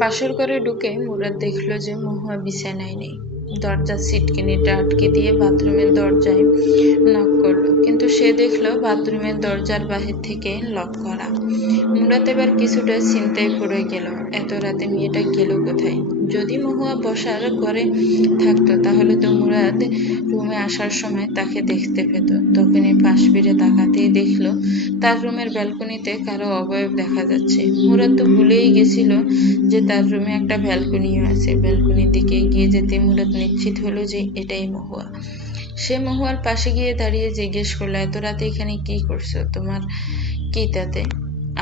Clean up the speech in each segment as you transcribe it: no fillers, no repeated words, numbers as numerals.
বাসর ঘরে ঢুকে মুরাদ দেখলো যে মহুয়া বিছানায় নেই। দরজার সিটকিনিটা আটকে দিয়ে বাথরুমের দরজায় নক করলো, কিন্তু সে দেখলো বাথরুমের দরজার বাহির থেকে লক করা। মুরাদ এবার কিছুটা চিন্তায় পড়ে গেল, এত রাতে মেয়েটা গেল কোথায়? যদি মহুয়া বসার ঘরে থাকতো তাহলে তো মুরাদ রুমে আসার সময় তাকে দেখতে পেত। তখনই পাশ ফিরে তাকাতেই দেখলো তার রুমের ব্যালকনিতে কারো অবয়ব দেখা যাচ্ছে। মুরাদ তো ভুলেই গেছিল যে তার রুমে একটা ব্যালকনিও আছে। ব্যালকনির দিকে এগিয়ে যেতে মুরাদ নিশ্চিত হলো যে এটাই মহুয়া। সে মহুয়ার পাশে গিয়ে দাঁড়িয়ে জিজ্ঞেস করলো, এত রাতে এখানে কি করছো? তোমার কি তাতে?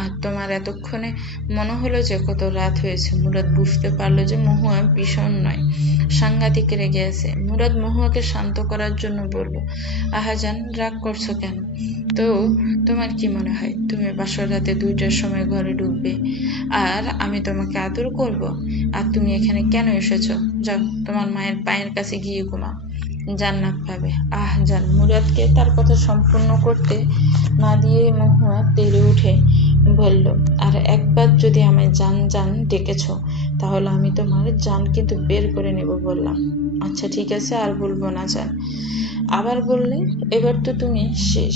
আর তোমার এতক্ষণে মনে হলো যে কত রাত হয়েছে। মুরাদ বুঝতে পারলো যে মহুয়া ভীষণ নয়, সাংঘাতিক রেগে আছে। মুরাদ মহুয়াকে শান্ত করার জন্য বলল, আহাজান, রাগ করছো কেন? তো তোমার কি মনে হয় তুমি বাসর রাতে 2টার সময় ঘরে ঢুকবে আর আমি তোমাকে আদর করব? আর তুমি এখানে কেন এসেছো? যাও, তোমার মায়ের পায়ের কাছে গিয়ে ঘুমাও, জান্নাত পাবে। জান। মুরাদকে তার কথা সম্পূর্ণ করতে না দিয়ে মহুয়া তেড়ে উঠে বলল, আর একবার যদি আমায় জান জান ডেকেছ তাহলে আমি তোমার জান কিন্তু বের করে নেব বললাম। আচ্ছা ঠিক আছে, আর বলবো না জান। আবার বললে? এবার তো তুমি শেষ।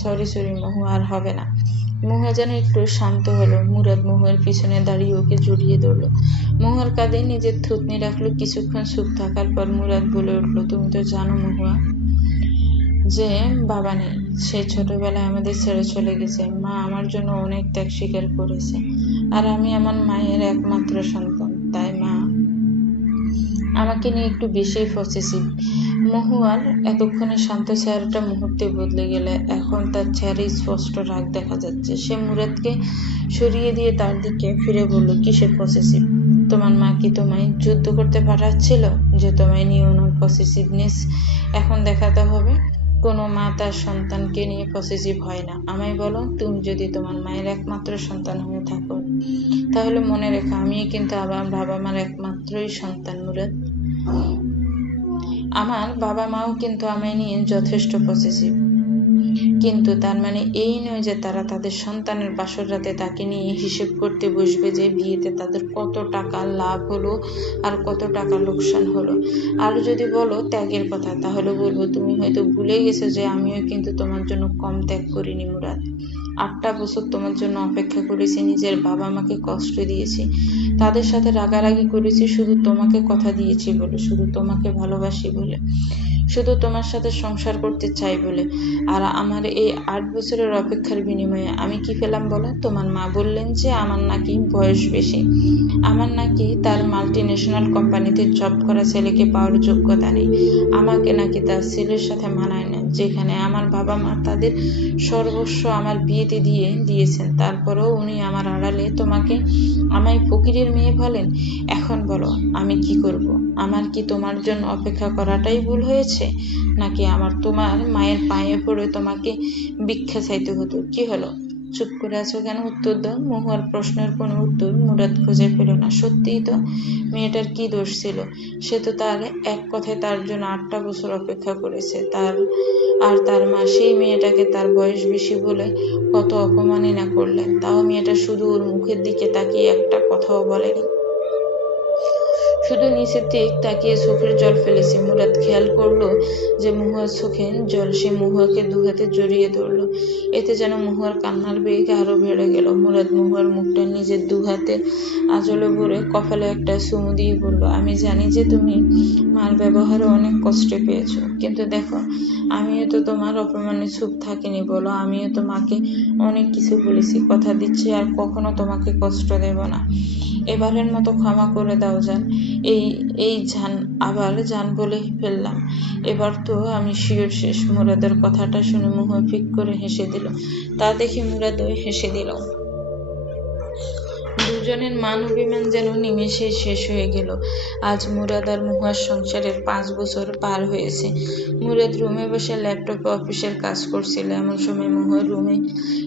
সরি মহুয়া, আর হবে না। মহুয়া যেন একটু শান্ত হলো। মুরাদ মহুয়ার পিছনে দাঁড়িয়ে ওকে জড়িয়ে ধরলো। মহুয়ার কাঁধে নিজের থুতনি রাখলো। কিছুক্ষণ চুপ থাকার পর মুরাদ বলে উঠলো, তুমি তো জানো মহুয়া যে বাবা নেই। সে ছোটবেলায় আমাদের ছেড়ে চলে গেছে। মা আমার জন্য অনেক ত্যাগ স্বীকার করেছে, আর আমি আমার মায়ের একমাত্র সন্তান। তাই মা আমাকে নিয়ে একটু বেশি পসেসিভ। মহুয়ার এতক্ষণে শান্ত চেহারাটা মুহূর্তে বদলে গেলে এখন তার চেহারায় স্পষ্ট রাগ দেখা যাচ্ছে। সে মুরাদকে সরিয়ে দিয়ে তার দিকে ফিরে বলল, কিসের পসেসিভ? তোমার মা কি তোমায় যুদ্ধ করতে পাঠাচ্ছিল যে তোমায় নিয়ে ওনার পসেসিভনেস এখন দেখাতে হবে? কোনো মা তার সন্তানকে নিয়ে পসেসিভ হয় না। আমায় বলো, তুমি যদি তোমার মায়ের একমাত্র সন্তান হয়ে থাকো তাহলে মনে রেখো আমিও কিন্তু আবার বাবা মার একমাত্রই সন্তান। মুরাদ, আমার বাবা মাও কিন্তু আমায় নিয়ে যথেষ্ট পসেসিভ, কিন্তু তার মানে এই নয় যে তারা তাদের সন্তানের বাসর রাতে তাকে নিয়ে হিসেব করতে বসবে যে বিয়েতে তাদের কত টাকা লাভ হলো আর কত টাকা লোকসান হলো। আর যদি বলো ত্যাগের কথা, তাহলে বলবো তুমি হয়তো ভুলে গেছো যে আমিও কিন্তু তোমার জন্য কম ত্যাগ করিনি মুরাদ। 8টা বছর তোমার জন্য অপেক্ষা করেছি, নিজের বাবা মাকে কষ্ট দিয়েছি, তাদের সাথে রাগারাগি করেছি শুধু তোমাকে কথা দিয়েছি বলে, শুধু তোমাকে ভালোবাসি বলে, শুধু তোমার সাথে সংসার করতে চাই বলে। আর আমার এই 8 বছরের অপেক্ষার বিনিময়ে আমি কি পেলাম বলো? তোমার মা বললেন যে আমার নাকি বয়স বেশি, আমার নাকি তার মাল্টিন্যাশনাল কোম্পানিতে জব করা ছেলেকে পাওয়ার যোগ্যতা নেই, আমাকে নাকি তার ছেলের সাথে মানায় না, যেখানে আমার বাবা মা তাদের সর্বস্ব আমার বিয়েতে দিয়ে দিয়েছেন। তারপরেও উনি আমার আড়ালে তোমাকে আমায় ফকিরের মেয়ে বলেন। এখন বলো আমি কি করব? আমার কি তোমার জন্য অপেক্ষা করাটাই ভুল হয়েছে, নাকি আমার তোমার মায়ের পায়ে পড়ে তোমাকে ভিক্ষা চাইতে হতো? কি হলো, চুপ করে আছো কেন? উত্তর দাও। মহুয়ার প্রশ্নের কোনো উত্তর মুরাদ খুঁজে পেল না। সত্যিই তো, মেয়েটার কি দোষ ছিল? সে তো তার এক কথায় তার জন্য 8টা বছর অপেক্ষা করেছে। তার মা সেই মেয়েটাকে তার বয়স বেশি বলে কত অপমানই না করলেন, তাও মেয়েটা শুধু ওর মুখের দিকে তাকিয়ে একটা কথাও বলেনি, শুধু নিচের দিক তাকিয়ে চোখের জল ফেলেছে। মুরাদ খেয়াল করলো যে মহুয়ার চোখে জল। সে মহুয়াকে দুহাতে জড়িয়ে ধরলো। এতে যেন মহুয়ার কান্নার বেগ আরো বেড়ে গেল। মুরাদ মহুয়ার মুখটা নিজের দুহাতে আঁচলে ভরে কপালে একটা চুমু দিয়ে বলল, আমি জানি যে তুমি মার ব্যবহারে অনেক কষ্ট পেয়েছো, কিন্তু দেখো আমিও তো তোমার অপমানে চুপ থাকিনি বলো। আমিও তো মাকে অনেক কিছু বলেছি, কথা দিচ্ছি আর কখনো তোমাকে কষ্ট দেব না। এবারের মতো ক্ষমা করে দাও জান। এই এই জান, আবার জান বলে ফেললাম। এবার তো আমি শিওর শেষ। মুরাদের কথাটা শুনে মহুয়া ফিক করে হেসে দিল। তা দেখে মুরাদও হেসে দিল। দুজনের মান অভিমান যেন নিমেষেই শেষ হয়ে গেল। আজ মুরাদ আর মহুয়ার সংসারের 5 বছর পার হয়েছে। মুরাদ রুমে বসে ল্যাপটপে অফিসের কাজ করছিল। এমন সময় মহুয়ার রুমে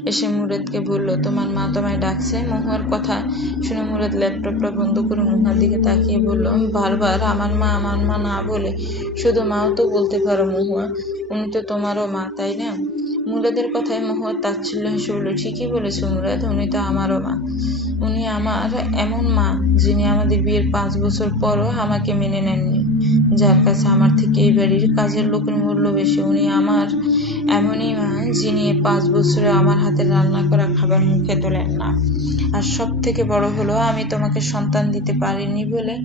এসে মুরাদকে বলল, তোমার মা তোমায় ডাকছে। মহুয়ার কথা শুনে মুরাদ ল্যাপটপটা বন্ধ করে মহুয়ার দিকে তাকিয়ে বলল, বারবার আমার মা না বলে শুধু মাও তো বলতে পারো মহুয়া। উনি তো তোমারও মা, তাই না? মুরাদের কথায় মহুয়া তাচ্ছিল্য হেসে বলল, ঠিকই বলেছ মুরাদ, উনি তো আমারও মা। উনি আমার এমন মা যিনি আমাদের বিয়ের 5 বছর পরও আমাকে মেনে নেননি, যার কাছে আমার থেকে এই বাড়ির কাজের লোকের মূল্য বেশি। উনি আমার এমনই মা যিনি 5 বছরে আমার হাতের রান্না করা খাবার মুখে তোলেন না। আর সব থেকে বড় হলো, আমি তোমাকে সন্তান দিতে পারিনি বলে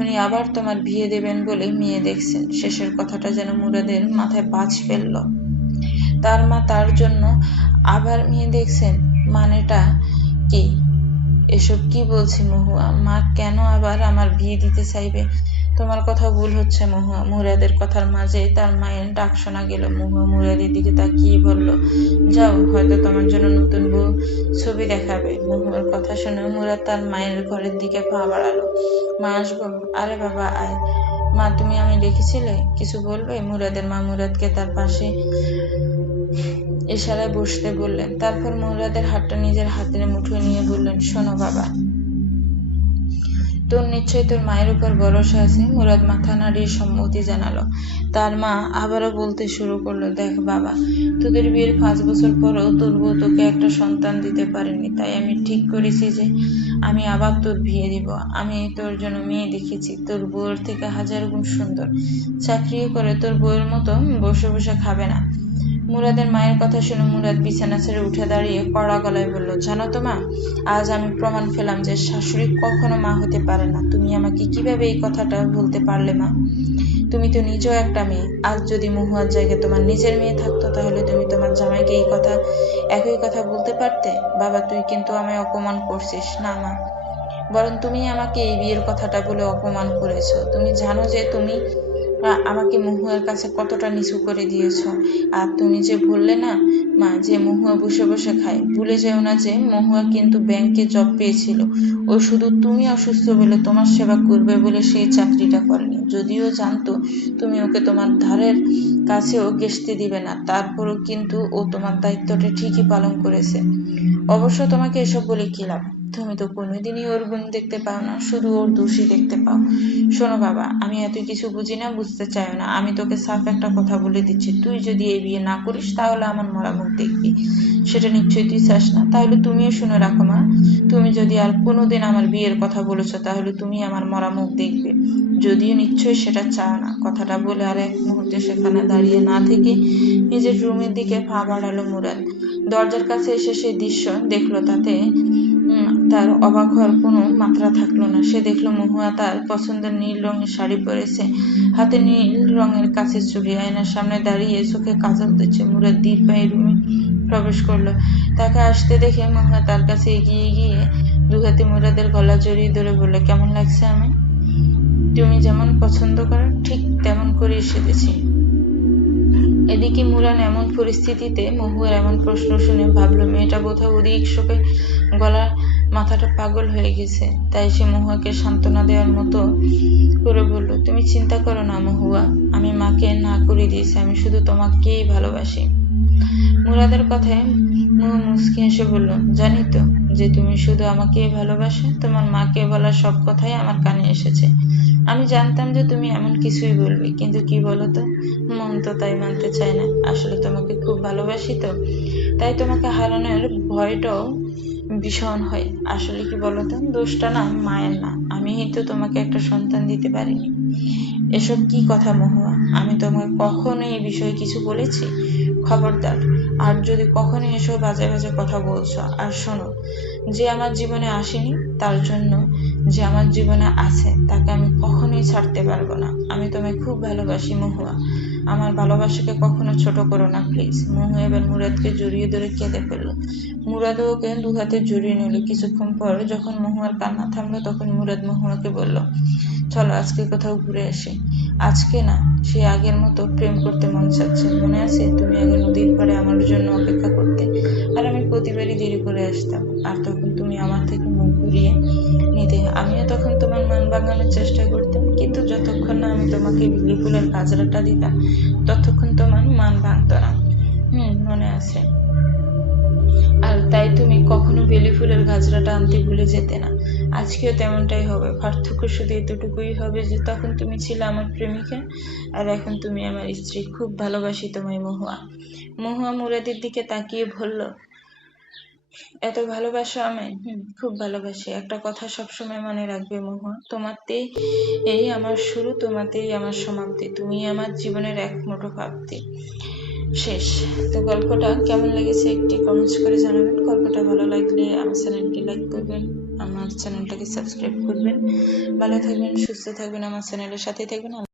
উনি আবার তোমার বিয়ে দেবেন বলে মেয়ে দেখছেন। শেষের কথাটা যেন মুরাদের মাথায় বাজ ফেলল। তার মা তার জন্য আবার মেয়ে দেখছেন, মানেটা কি? এসব কি বলছি মহুয়া? মা কেন আবার আমার বিয়ে দিতে চাইবে? তোমার কথা ভুল হচ্ছে মহুয়া। মুরাদের কথার মাঝে তার মায়ের ডাক শোনা গেল। মহুয়া মুরাদের দিকে তাকিয়ে বলল, যাও, হয়তো তোমার জন্য নতুন বউ ছবি দেখাবে। মহুয়ার কথা শুনে মুরাদ তার মায়ের ঘরের দিকে পা বাড়ালো। মা, আসবো? আরে বাবা, আয়। মা, তুমি আমি ডেকেছিলে, কিছু বলবে? মুরাদের মা মুরাদকে তার পাশে ইশারায় বসতে বললেন। তারপর মুরাদের হাতটা নিজের হাতের মুঠোয় নিয়ে বললেন, শোনো বাবা, তোর নিশ্চয়ই তোর মায়ের উপর ভরসা আছে। মুরাদ মাথা নাড়িয়ে সম্মতি জানালো। তার মা আবারও বলতে শুরু করলো, দেখ বাবা, তোদের বিয়ের 5 বছর পরেও তোর বউ তোকে একটা সন্তান দিতে পারেনি, তাই আমি ঠিক করেছি যে আমি আবার তোর বিয়ে দিব। আমি তোর জন্য মেয়ে দেখেছি, তোর বউয়ের থেকে 1000 গুণ সুন্দর। চাকরিও করে তোর বউয়ের মতো বসে বসে খাবে না। মুরাদের মায়ের কথা শুনে মুরাদ বিছানা ছেড়ে উঠে দাঁড়িয়ে কড়া গলায় বলল, জানো তো মা, আজ আমি প্রমাণ পেলাম যে শাশুড়ি কখনো মা হতে পারে না। তুমি আমাকে কিভাবে এই কথাটা বলতে পারলে মা? তুমি তো নিজেও একটা মেয়ে। আজ যদি মহুয়ার জায়গায় তোমার নিজের মেয়ে থাকতো, তাহলে তুমি তোমার জামাইকে একই কথা বলতে পারতে? বাবা, তুই কিন্তু আমায় অপমান করছিস। না মা, বরং তুমি আমাকে এই বিয়ের কথাটা বলে অপমান করেছো। তুমি জানো যে তুমি আমাকে মহুয়ার কাছে কতটা নিচু করে দিয়েছো। আর তুমি যে বললে না মা, যে মহুয়া বসে বসে খায়, ভুলে যেও না যে মহুয়া কিন্তু ব্যাংকে জব পেয়েছিল। ও শুধু তুমি অসুস্থ বলে তোমার সেবা করবে বলে সেই চাকরিটা করেনি। যদিও জানতো তুমি ওকে তোমার ধারের কাছেও ঘেঁষতে দিবে না, তারপরও কিন্তু ও তোমার দায়িত্বটা ঠিকই পালন করেছে। অবশ্য তোমাকে এসব বলে কি লাভ? তুমি তো কোনোদিনই ওর গুণ দেখতে পাও না, শুধু ওর দোষই দেখতে পাও। শোনো বাবা, আমি এত কিছু বুঝি না, বুঝতে চাই না। আমি তোকে সাফ একটা কথা বলে দিচ্ছি, তুই যদি এই বিয়ে না করিস তাহলে আমার মরা মুখ দেখবি। সেটা নিশ্চয়ই তুই চাস না। তাহলে তুমিও শুনে রাখো মা, তুমি যদি আর কোনোদিন আমার বিয়ের কথা বলেছো, তাহলে তুমি আমার মরা মুখ দেখবে। যদিও নিশ্চয়ই সেটা চাও না। কথাটা বলে আর এক মুহূর্তে সেখানে দাঁড়িয়ে না থেকে নিজের রুমের দিকে পা বাড়ালো মুরাদ। দরজার কাছে এসে সে দৃশ্য দেখলো, তাতে তার অবাক হওয়ার কোনো মাত্রা থাকলো না। সে দেখলো মহুয়া তার পছন্দের নীল রঙের শাড়ি পরেছে, হাতে নীল রঙের কাঁচের চুড়ি, আয়নার সামনে দাঁড়িয়ে চোখে কাজল দিচ্ছে। মুরাদ ধীর পায়ে রুমে প্রবেশ করলো। তাকে আসতে দেখে মহুয়া তার কাছে এগিয়ে গিয়ে দু হাতে মুরাদের গলা জড়িয়ে ধরে বলল, কেমন লাগছে আমি? তুমি যেমন পছন্দ করো ঠিক তেমন করেই সেজেছি। এদিকে মুরান এমন পরিস্থিতিতে মহুয়ার এমন প্রশ্ন শুনে ভাবলো, মেয়েটা বোধহয় অধিক শোকে গলার মাথাটা পাগল হয়ে গেছে। তাই সে মহুয়াকে সান্ত্বনা দেওয়ার মতো করে বলল, তুমি চিন্তা করো না মহুয়া, আমি মাকে না করে দিয়েছি, আমি শুধু তোমাকেই ভালোবাসি। মুরাদের কথায় মহুয়া মুচকি হেসে বলল, জানি তো যে তুমি শুধু আমাকেই ভালোবাসো। তোমার মাকে বলা সব কথাই আমার কানে এসেছে। আমি জানতাম যে তুমি এমন কিছুই বলবে, কিন্তু কি বলতো, মন তো তাই মানতে চায় না। আসলে তোমাকে খুব ভালোবাসি তো, তাই তোমাকে হারানোর ভয়টাও ভীষণ হয়। আসলে কি বলতো, দোষটা না মায়ের না, আমি তো তোমাকে একটা সন্তান দিতে পারিনি। এসব কি কথা মহুয়া? আমি তোমাকে কখনো এই বিষয়ে কিছু বলেছি? খবরদার, আর যদি কখনো এসব বাজে বাজে কথা বলছো। আর শোনো, যে আমার জীবনে আসেনি তার জন্য যে আমার জীবনে আছে তাকে আমি কখনোই ছাড়তে পারবো না। আমি তোমায় খুব ভালোবাসি মহুয়া, আমার ভালোবাসাকে কখনো ছোট করো না প্লিজ। মহুয়া এবার মুরাদকে জড়িয়ে ধরে কেঁদে ফেললো। মুরাদও ওকে দু হাতে জড়িয়ে নিল। কিছুক্ষণ পর যখন মহুয়ার কান্না থামলো, তখন মুরাদ মহুয়াকে বলল, চলো আজকে কোথাও ঘুরে আসি। আজকে না, সে আগের মতো প্রেম করতে মন চাচ্ছে। মনে আছে তুমি আগে নদীর পাড়ে আমার জন্য অপেক্ষা করতে, আর আমি প্রতিবারই দেরি করে আসতাম, আর তখন তুমি আমার থেকে মুখ ঘুরিয়ে নিতে। আমিও তখন তোমার মান ভাঙানোর চেষ্টা করতাম, কিন্তু যতক্ষণ না আমি তোমাকে বিলি ফুলের গাজরাটা দিতাম ততক্ষণ তোমার মান ভাঙতো না। মনে আছে। আর তাই তুমি কখনো বেলি ফুলের গাজরাটা আনতে ভুলে যেতে না। আজকেও তেমনটাই হবে, পার্থক্য শুধু এতটুকুই হবে যে তখন তুমি ছিলে আমার প্রেমিকা আর এখন তুমি আমার স্ত্রী। খুব ভালোবাসি তোমায় মহুয়া। মহুয়া মুরাদের দিকে তাকিয়ে বলল, এত ভালোবাসো আমায়? খুব ভালোবাসি। একটা কথা সবসময় মনে রাখবে মহুয়া, তোমাতেই এই আমার শুরু, তোমাতেই আমার সমাপ্তি। তুমি আমার জীবনের এক মুঠো প্রাপ্তি। শেষ। তো গল্পটা কেমন লেগেছে একটি কমেন্টস করে জানাবেন। গল্পটা ভালো লাগলে আমার চ্যানেলটি লাইক করবেন, আমার চ্যানেলটাকে সাবস্ক্রাইব করবেন। ভালো থাকবেন, সুস্থ থাকবেন, আমার চ্যানেলের সাথে থাকবেন।